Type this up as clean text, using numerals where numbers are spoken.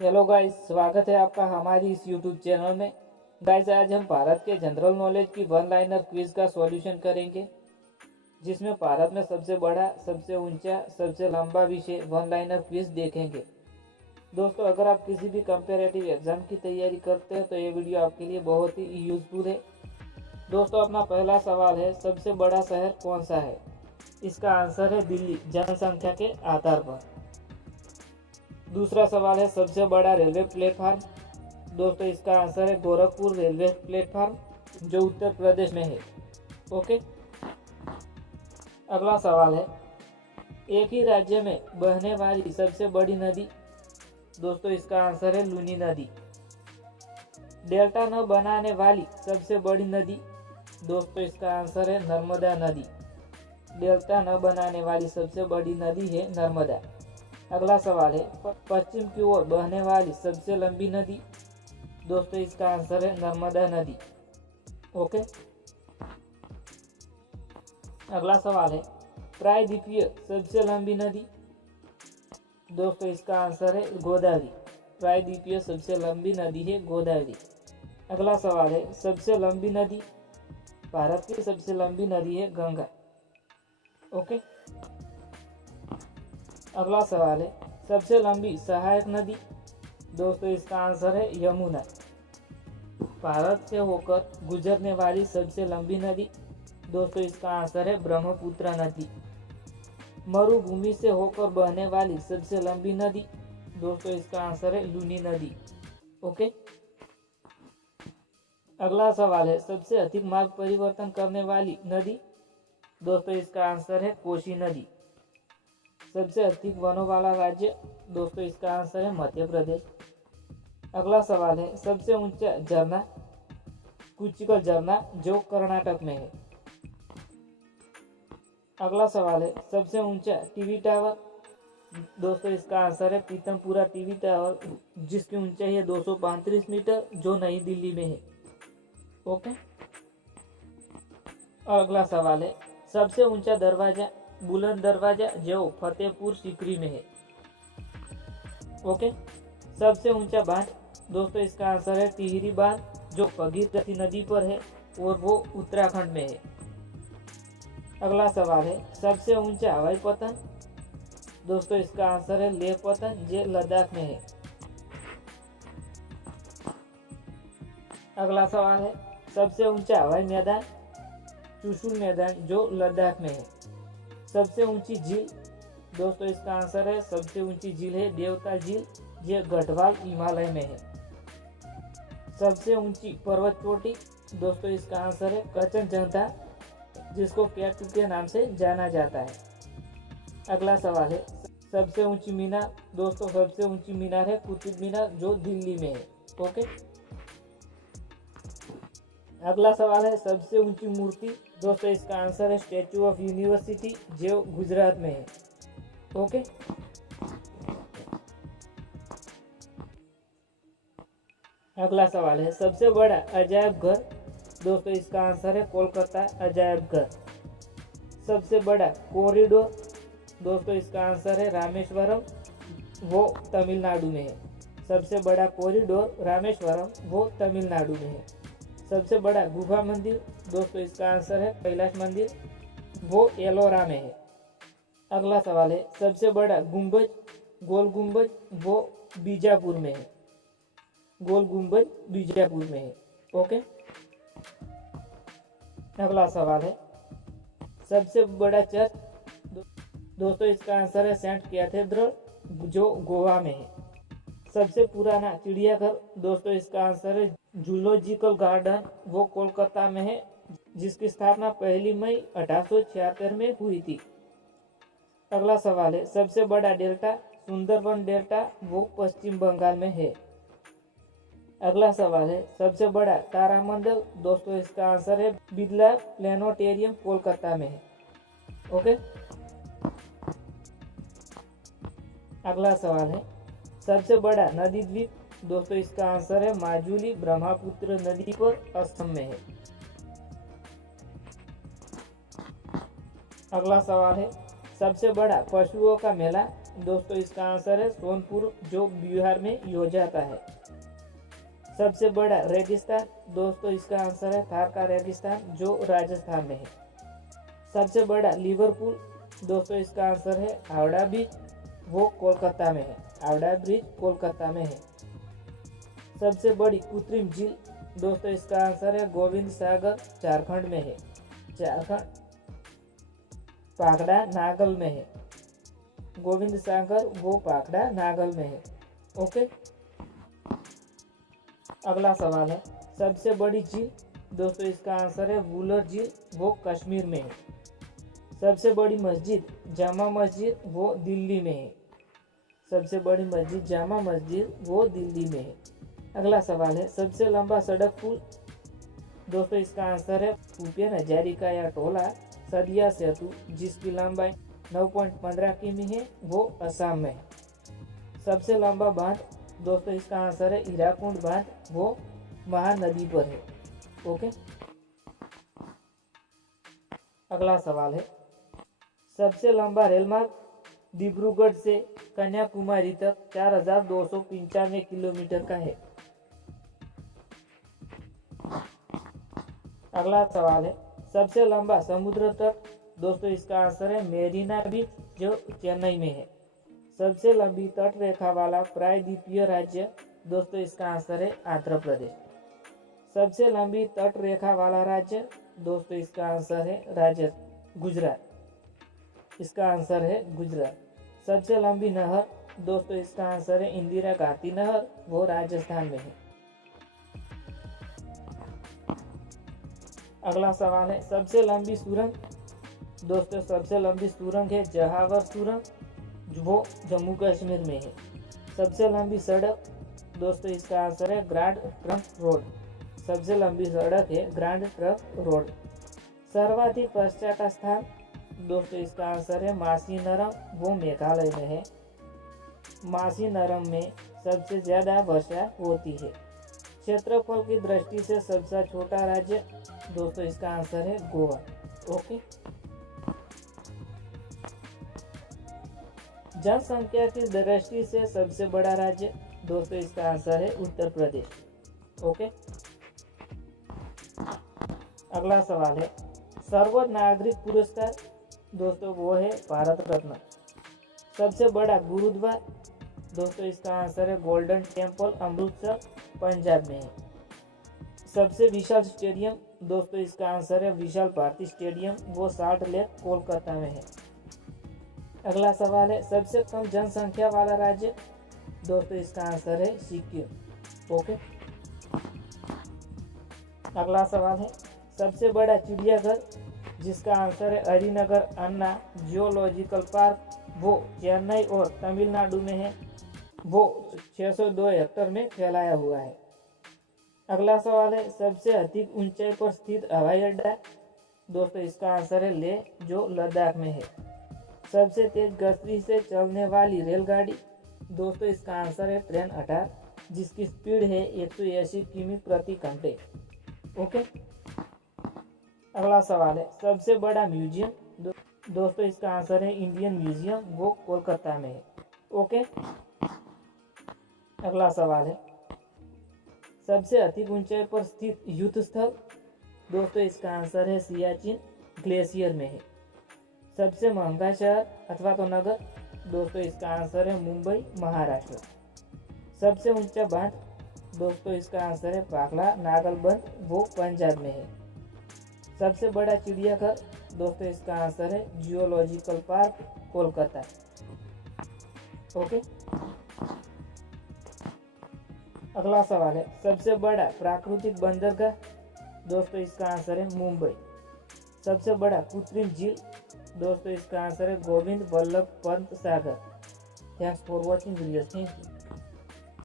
Hello guys, स्वागत है आपका हमारी इस यूट्यूब चैनल में। गाइस, आज हम भारत के जनरल नॉलेज की वन लाइनर क्विज का सॉल्यूशन करेंगे, जिसमें भारत में सबसे बड़ा, सबसे ऊंचा, सबसे लंबा विषय वन लाइनर क्विज देखेंगे। दोस्तों, अगर आप किसी भी कंपेरेटिव एग्जाम की तैयारी करते हैं तो ये वीडियो आपके लिए बहुत ही यूजफुल है। दोस्तों, अपना पहला सवाल है, सबसे बड़ा शहर कौन सा है? इसका आंसर है दिल्ली, जनसंख्या के आधार पर। दूसरा सवाल है, सबसे बड़ा रेलवे प्लेटफार्म। दोस्तों, इसका आंसर है गोरखपुर रेलवे प्लेटफार्म, जो उत्तर प्रदेश में है। ओके। अगला सवाल है, एक ही राज्य में बहने वाली सबसे बड़ी नदी। दोस्तों, इसका आंसर है लूनी नदी। डेल्टा न बनाने वाली सबसे बड़ी नदी। दोस्तों, इसका आंसर है नर्मदा नदी। डेल्टा न बनाने वाली सबसे बड़ी नदी है नर्मदा। अगला सवाल है, पश्चिम की ओर बहने वाली सबसे लंबी नदी। दोस्तों, इसका आंसर है नर्मदा नदी। ओके। अगला सवाल है, प्रायद्वीपीय सबसे लंबी नदी। दोस्तों, इसका आंसर है गोदावरी। प्रायद्वीपीय सबसे लंबी नदी है गोदावरी। अगला सवाल है, सबसे लंबी नदी। भारत की सबसे लंबी नदी है गंगा। ओके। अगला सवाल है, सबसे लंबी सहायक नदी। दोस्तों, इसका आंसर है यमुना। भारत से होकर गुजरने वाली सबसे लंबी नदी। दोस्तों, इसका आंसर है ब्रह्मपुत्र नदी। मरुभूमि से होकर बहने वाली सबसे लंबी नदी। दोस्तों, इसका आंसर है लूनी नदी। ओके। अगला सवाल है, सबसे अधिक मार्ग परिवर्तन करने वाली नदी। दोस्तों, इसका आंसर है कोसी नदी। सबसे अधिक वनों वाला राज्य। दोस्तों, इसका आंसर है मध्य प्रदेश। अगला सवाल है, सबसे ऊंचा झरना। कुचिकल झरना, जो कर्नाटक में है। अगला सवाल है, सबसे ऊंचा टीवी टावर। दोस्तों, इसका आंसर है पीतमपुरा टीवी टावर, जिसकी ऊंचाई है 235 मीटर, जो नई दिल्ली में है। ओके। और अगला सवाल है, सबसे ऊंचा दरवाजा, बुलंद दरवाजा, जो फतेहपुर सीकरी में है। ओके। सबसे ऊंचा बांध। दोस्तों, इसका आंसर है टिहरी बांध, जो भगीरथी नदी पर है और वो उत्तराखंड में है। अगला सवाल है, सबसे ऊंचा हवाई पतन। दोस्तों, इसका आंसर है लेह पतन, जो लद्दाख में है। अगला सवाल है, सबसे ऊंचा हवाई मैदान। चुशुल मैदान, जो लद्दाख में है। सबसे ऊंची झील। दोस्तों, इसका आंसर है सबसे ऊंची झील है देवता झील, जो गढ़वाल हिमालय में है। सबसे ऊंची पर्वत चोटी। दोस्तों, इसका आंसर है कंचनजंगा, जिसको केटू के नाम से जाना जाता है। अगला सवाल है, सबसे ऊंची मीनार। दोस्तों, सबसे ऊंची मीनार है कुतुब मीनार, जो दिल्ली में है। ओके। अगला सवाल है, सबसे ऊंची मूर्ति। दोस्तों, इसका आंसर है स्टैचू ऑफ यूनिवर्सिटी, जो गुजरात में है। ओके। अगला सवाल है, सबसे बड़ा अजायब घर। दोस्तों, इसका आंसर है कोलकाता अजायब घर। सबसे बड़ा कॉरिडोर। दोस्तों, इसका आंसर है रामेश्वरम, वो तमिलनाडु में है। सबसे बड़ा कॉरिडोर रामेश्वरम, वो तमिलनाडु में है। सबसे बड़ा गुफा मंदिर। दोस्तों, इसका आंसर है कैलाश मंदिर, वो एलोरा में है। अगला सवाल है, सबसे बड़ा गुंबज, गोल गुंबज, वो बीजापुर में है। गोल गुंबज बीजापुर में है। ओके। अगला सवाल है, सबसे बड़ा चर्च। दोस्तों, इसका आंसर है सेंट कैथेड्रल, जो गोवा में है। सबसे पुराना चिड़ियाघर। दोस्तों, इसका आंसर है जूलॉजिकल गार्डन, वो कोलकाता में है, जिसकी स्थापना 1 मई 1876 में हुई थी। अगला सवाल है, सबसे बड़ा डेल्टा। सुंदरबन डेल्टा, वो पश्चिम बंगाल में है। अगला सवाल है, सबसे बड़ा तारामंडल। दोस्तों, इसका आंसर है बिरला प्लेनेटोरियम, कोलकाता में है। ओके। अगला सवाल है, सबसे बड़ा नदी द्वीप। दोस्तों, इसका आंसर है माजुली, ब्रह्मपुत्र नदी पर असम में है। अगला सवाल है, सबसे बड़ा पशुओं का मेला। दोस्तों इसका आंसर है सोनपुर, जो बिहार में हो जाता है। सबसे बड़ा रेगिस्तान, दोस्तों इसका आंसर है थार का रेगिस्तान, जो राजस्थान में है। सबसे बड़ा लिवरपूल, दोस्तों इसका आंसर है हावड़ा ब्रिज, वो कोलकाता में है। हावड़ा ब्रिज कोलकाता में है। सबसे बड़ी कृत्रिम झील, दोस्तों इसका आंसर है गोविंद सागर, झारखंड में है। झारखंड पाखड़ा नागल में है। गोविंद सागर वो पाखड़ा नागल में है। ओके, अगला सवाल है सबसे बड़ी झील, दोस्तों इसका आंसर है वुलर झील, वो कश्मीर में है। सबसे बड़ी मस्जिद जामा मस्जिद, वो दिल्ली में है। सबसे बड़ी मस्जिद जामा मस्जिद, वो दिल्ली में है। अगला सवाल है सबसे लंबा सड़क पुल, दोस्तों इसका आंसर है भूपेन हजारिका या टोला सदिया सेतु, जिसकी लंबाई 9.15 किमी है, वो असम में है। सबसे लंबा बांध, दोस्तों इसका आंसर है हीराकुंड बांध, वो महानदी पर है। ओके, अगला सवाल है सबसे लंबा रेलमार्ग डिब्रूगढ़ से कन्याकुमारी तक 4295 किलोमीटर का है। अगला सवाल है सबसे लंबा समुद्र तट, दोस्तों इसका आंसर है मेरीना बीच, जो चेन्नई में है। सबसे लंबी तट रेखा वाला प्रायद्वीपीय राज्य, दोस्तों इसका आंसर है आंध्र प्रदेश। सबसे लंबी तट रेखा वाला राज्य, दोस्तों इसका आंसर है गुजरात। इसका आंसर है गुजरात। सबसे लंबी नहर, दोस्तों इसका आंसर है इंदिरा गांधी नहर, वो राजस्थान में है। अगला सवाल है सबसे लंबी सुरंग, दोस्तों सबसे लंबी सुरंग है जहावर सुरंग, वो जम्मू कश्मीर में है। सबसे लंबी सड़क, दोस्तों इसका आंसर है ग्रैंड ट्रंक रोड। सबसे लंबी सड़क है ग्रैंड ट्रंक रोड। सर्वाधिक वर्षा का स्थान, दोस्तों इसका आंसर है मासीनरम, वो मेघालय में है। मासीनरम में सबसे ज़्यादा वर्षा होती है। क्षेत्रफल की दृष्टि से सबसे छोटा राज्य, दोस्तों इसका आंसर है गोवा। ओके, जनसंख्या की दृष्टि से सबसे बड़ा राज्य, दोस्तों इसका आंसर है उत्तर प्रदेश। ओके, अगला सवाल है सर्वोच्च नागरिक पुरस्कार, दोस्तों वो है भारत रत्न। सबसे बड़ा गुरुद्वार, दोस्तों इसका आंसर है गोल्डन टेम्पल, अमृतसर, पंजाब में है। सबसे विशाल स्टेडियम, दोस्तों इसका आंसर है विशाल भारती स्टेडियम, वो साल्ट लेक कोलकाता में है। अगला सवाल है सबसे कम जनसंख्या वाला राज्य, दोस्तों इसका आंसर है सिक्किम। ओके, अगला सवाल है सबसे बड़ा चिड़ियाघर, जिसका आंसर है हरिनगर अन्ना जियोलॉजिकल पार्क, वो चेन्नई और तमिलनाडु में है। वो 602 हेक्टेयर में फैलाया हुआ है। अगला सवाल है सबसे अधिक ऊंचाई पर स्थित हवाई अड्डा, दोस्तों इसका आंसर है ले, जो लद्दाख में है। सबसे तेज गति से चलने वाली रेलगाड़ी, दोस्तों इसका आंसर है ट्रेन 18, जिसकी स्पीड है 180 किमी प्रति घंटे। ओके, अगला सवाल है सबसे बड़ा म्यूजियम, दोस्तों इसका आंसर है इंडियन म्यूजियम, वो कोलकाता में है। ओके, अगला सवाल है सबसे अधिक ऊंचाई पर स्थित युद्ध स्थल, दोस्तों इसका आंसर है सियाचिन ग्लेशियर में है। सबसे महंगा शहर अथवा तो नगर, दोस्तों इसका आंसर है मुंबई, महाराष्ट्र। सबसे ऊंचा बांध, दोस्तों इसका आंसर है पाखला नागल बांध, वो पंजाब में है। सबसे बड़ा चिड़ियाघर, दोस्तों इसका आंसर है जियोलॉजिकल पार्क, कोलकाता। ओके, अगला सवाल है सबसे बड़ा प्राकृतिक बंदरगाह, दोस्तों इसका आंसर है मुंबई। सबसे बड़ा कृत्रिम झील, दोस्तों इसका आंसर है Govind Ballabh Pant Sagar. Thanks for watching video. Thank you.